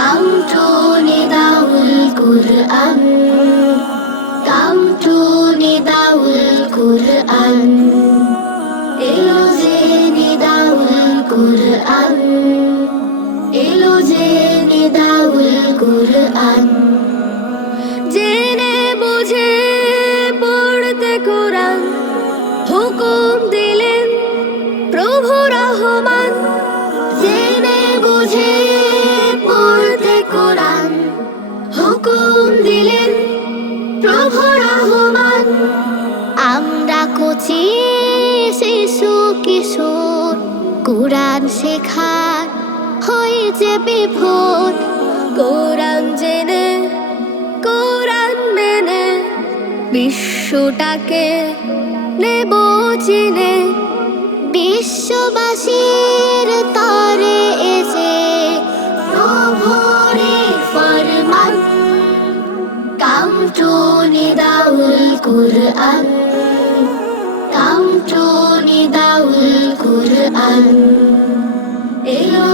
Come to Nidaul Quran. Come to Nidaul Quran. Elo je Nidaul Quran. Elo je Nidaul Quran. জেনে বুঝে পড়তে কোরআন হুকুম দিলেন প্রভু রহমান। জেনে বুঝে পড়তে কোরআন হুকুম দিলেন প্রভু রহমান। আমরা কচি শিশু কিশোর কোরআন শেখার হয়েছে বিভোর। কোরআন জেনে কোরআন মেনে বিশ্বটাকে নেব চিনে। বিশ্ববাসীর তরে এসে প্রভুরে ফরমান। Come to Nidaul Quran. Come to Nidaul Quran. Elo